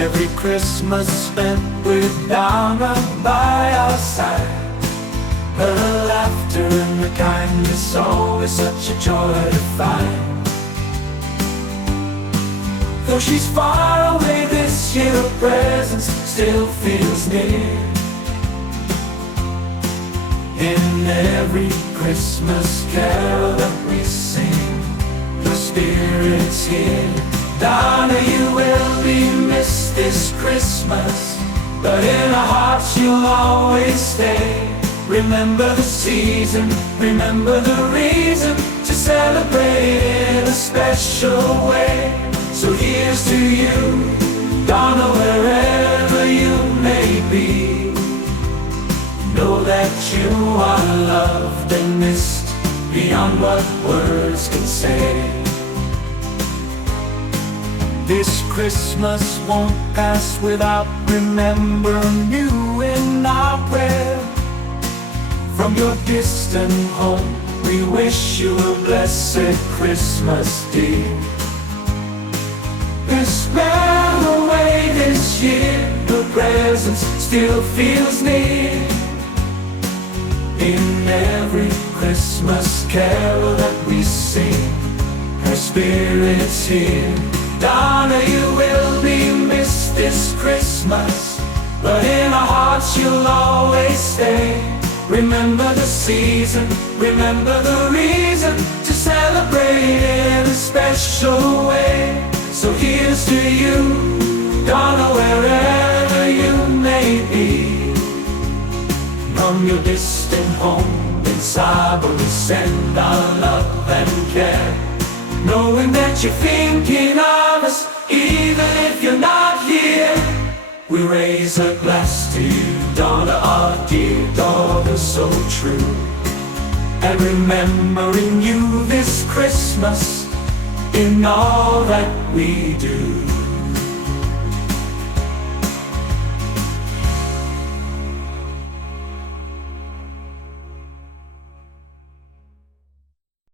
Every Christmas spent with Donna by our side. Her laughter and her kindness, always such a joy to find. Though she's far away this year, her presence still feels near. In every Christmas carol that we sing, the Spirit's here. Donna, you will be missed this Christmas, but in our hearts you'll always stay. Remember the season, remember the reason to celebrate in a special way. So here's to you, Donna, wherever you may be. Know that you are loved and missed beyond what words can say. This Christmas won't pass without remembering you in our prayer. From your distant home, we wish you a blessed Christmas, dear. Been spent away this year, your presence still feels near. In every Christmas carol that we sing, her Spirit's here. Donna, you will be missed this Christmas, but in our hearts you'll always stay. Remember the season, remember the reason to celebrate in a special way. So here's to you, Donna, wherever you may be. From your distant home in Cyber, we send our love and care, knowing that you're thinking of us, even if you're not here. We raise a glass to you, Donna, our dear daughter, so true. And remembering you this Christmas in all that we do.